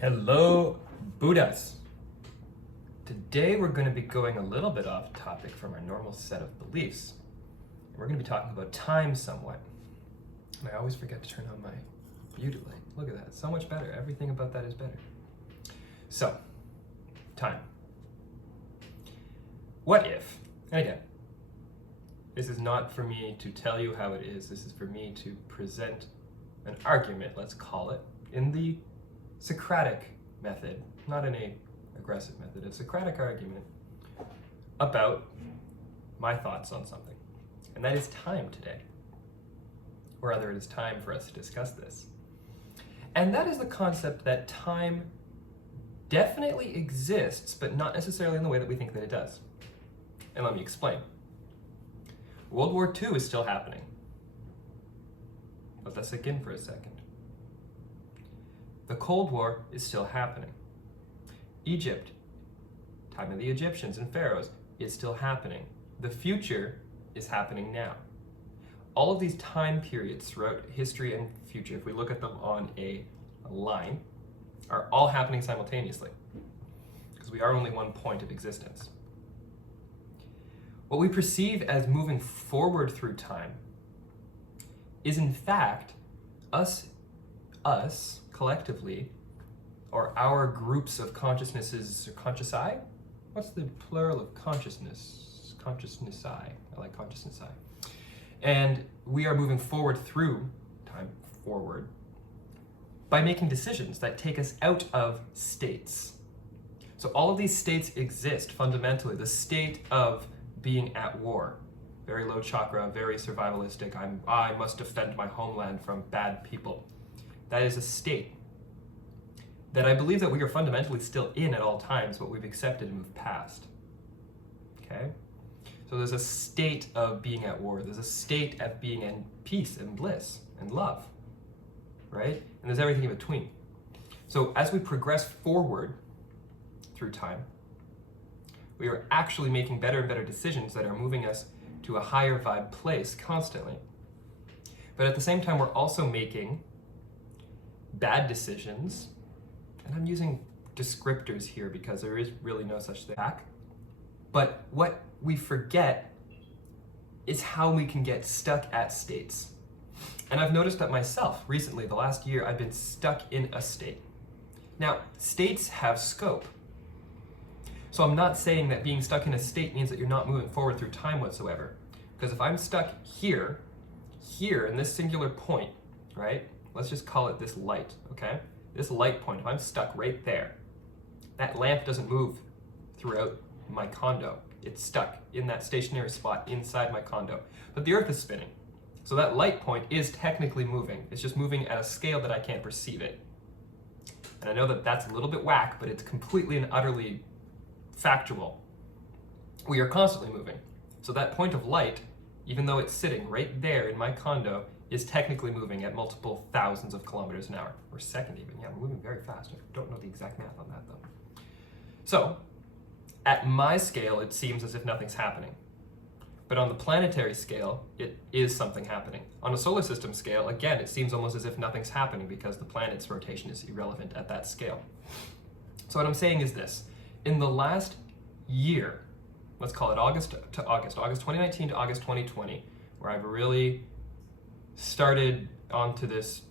Hello, Buddhas. Today we're going to be going a little bit off topic from our normal set of beliefs. We're going to be talking about time somewhat. And I always forget to turn on my beauty light. Look at that, so much better. Everything about that is better. So, time. What if, and again, this is not for me to tell you how it is, this is for me to present an argument, let's call it, in the Socratic method, not in a aggressive method, a Socratic argument about my thoughts on something. And that is time today. Or rather, it is time for us to discuss this. And that is the concept that time definitely exists, but not necessarily in the way that we think that it does. And let me explain. World War II is still happening. Let that sink in for a second. The Cold War is still happening. Egypt, time of the Egyptians and pharaohs, is still happening. The future is happening now. All of these time periods throughout history and future, if we look at them on a line, are all happening simultaneously, because we are only one point of existence. What we perceive as moving forward through time is in fact us collectively, or our groups of consciousnesses, or conscious-I? What's the plural of consciousness? Consciousness-I. I like consciousness-I. And we are moving forward through time, forward, by making decisions that take us out of states. So all of these states exist fundamentally. The state of being at war, very low chakra, very survivalistic, I must defend my homeland from bad people. That is a state that I believe that we are fundamentally still in at all times, but we've accepted and moved past. Okay? So there's a state of being at war, there's a state of being in peace and bliss and love, right? And there's everything in between. So as we progress forward through time, we are actually making better and better decisions that are moving us to a higher vibe place constantly. But at the same time, we're also making bad decisions, and I'm using descriptors here because there is really no such thing. But what we forget is how we can get stuck at states. And I've noticed that myself recently, the last year, I've been stuck in a state. Now, states have scope. So I'm not saying that being stuck in a state means that you're not moving forward through time whatsoever. Because if I'm stuck here, in this singular point, right? Let's just call it this light, okay? This light point, if I'm stuck right there, that lamp doesn't move throughout my condo. It's stuck in that stationary spot inside my condo. But the earth is spinning. So that light point is technically moving. It's just moving at a scale that I can't perceive it. And I know that that's a little bit whack, but it's completely and utterly factual. We are constantly moving. So that point of light, even though it's sitting right there in my condo, is technically moving at multiple thousands of kilometers an hour, or second even. Yeah, we're moving very fast. I don't know the exact math on that though. So, at my scale, it seems as if nothing's happening. But on the planetary scale, it is something happening. On a solar system scale, again, it seems almost as if nothing's happening because the planet's rotation is irrelevant at that scale. So what I'm saying is this. In the last year, let's call it August 2019 to August 2020, where I've really started onto this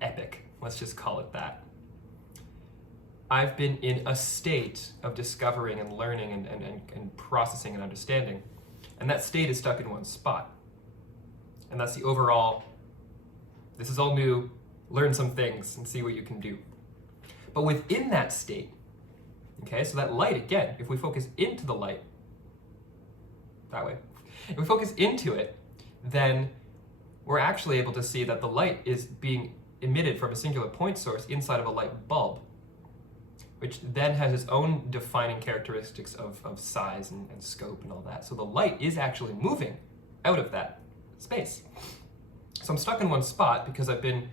epic, let's just call it that. I've been in a state of discovering and learning and processing and understanding. And that state is stuck in one spot. And that's the overall, this is all new, learn some things and see what you can do. But within that state, okay, so that light, again, if we focus into the light, that way, if we focus into it, then we're actually able to see that the light is being emitted from a singular point source inside of a light bulb, which then has its own defining characteristics of size and scope and all that. So the light is actually moving out of that space. So I'm stuck in one spot because I've been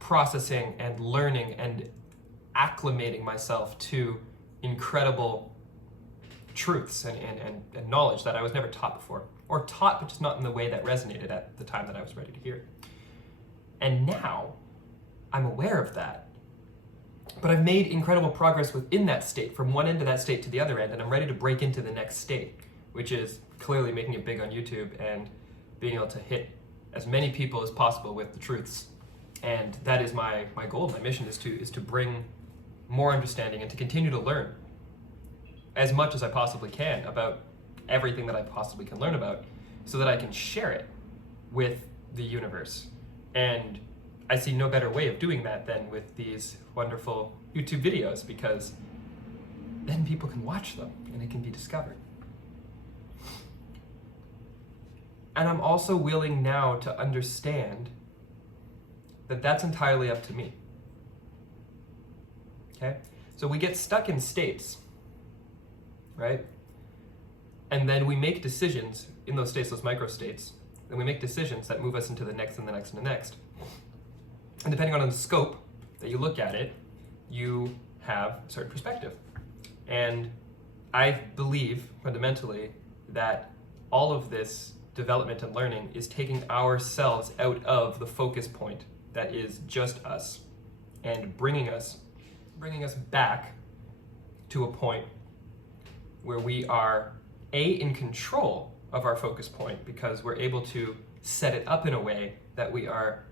processing and learning and acclimating myself to incredible truths and knowledge that I was never taught before, or taught but just not in the way that resonated at the time that I was ready to hear it. And now I'm aware of that, but I've made incredible progress within that state, from one end of that state to the other end, and I'm ready to break into the next state, which is clearly making it big on YouTube and being able to hit as many people as possible with the truths. And that is my goal, my mission is to bring more understanding and to continue to learn as much as I possibly can about everything that I possibly can learn about, so that I can share it with the universe. And I see no better way of doing that than with these wonderful YouTube videos, because then people can watch them and it can be discovered. And I'm also willing now to understand that that's entirely up to me. Okay? So we get stuck in states, right? And then we make decisions in those states, those micro states, and we make decisions that move us into the next and the next and the next. And depending on the scope that you look at it, you have a certain perspective. And I believe fundamentally that all of this development and learning is taking ourselves out of the focus point that is just us, and bringing us back to a point where we are in control of our focus point, because we're able to set it up in a way that we are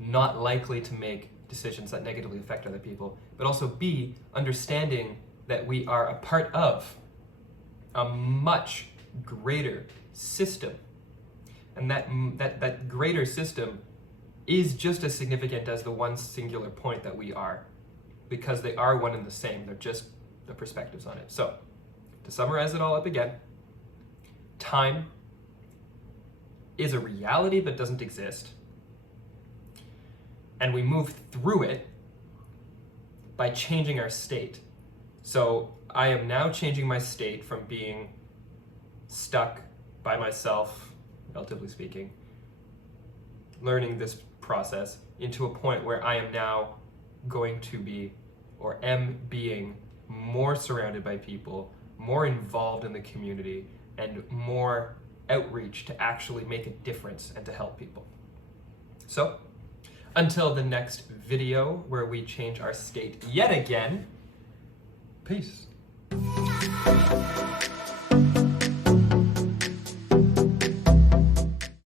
not likely to make decisions that negatively affect other people, but also B, understanding that we are a part of a much greater system, and that greater system is just as significant as the one singular point that we are, because they are one and the same. They're just the perspectives on it. So, to summarize it all up again, time is a reality but doesn't exist. And we move through it by changing our state. So I am now changing my state from being stuck by myself, relatively speaking, learning this process, into a point where I am now going to be, or am being, more surrounded by people, more involved in the community, and more outreach to actually make a difference and to help people. So, until the next video where we change our state yet again, peace.